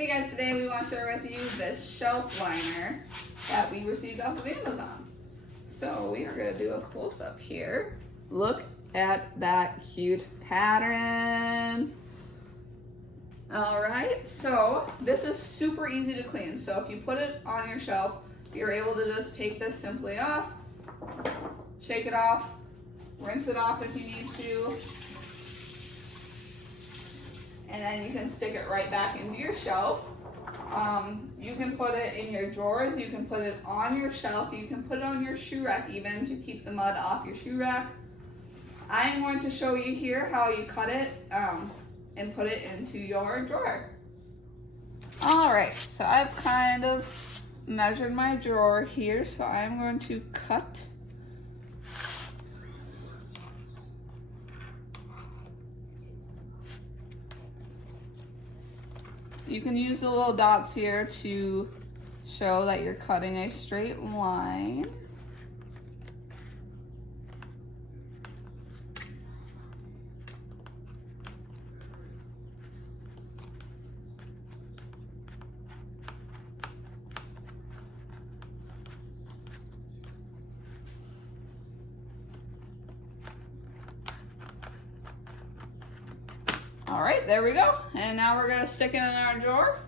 Hey guys, today we want to share with you this shelf liner that we received off of Amazon. So we are going to do a close-up here. Look at that cute pattern. All right, so this is super easy to clean. So if you put it on your shelf, you're able to just take this simply off, shake it off, rinse it off if you need to, and then you can stick it right back into your shelf. You can put it in your drawers, you can put it on your shelf, you can put it on your shoe rack even to keep the mud off your shoe rack. I'm going to show you here how you cut it and put it into your drawer. All right, so I've kind of measured my drawer here, so I'm going to cut You can use the little dots here to show that you're cutting a straight line. All right, there we go. And now we're gonna stick it in our drawer.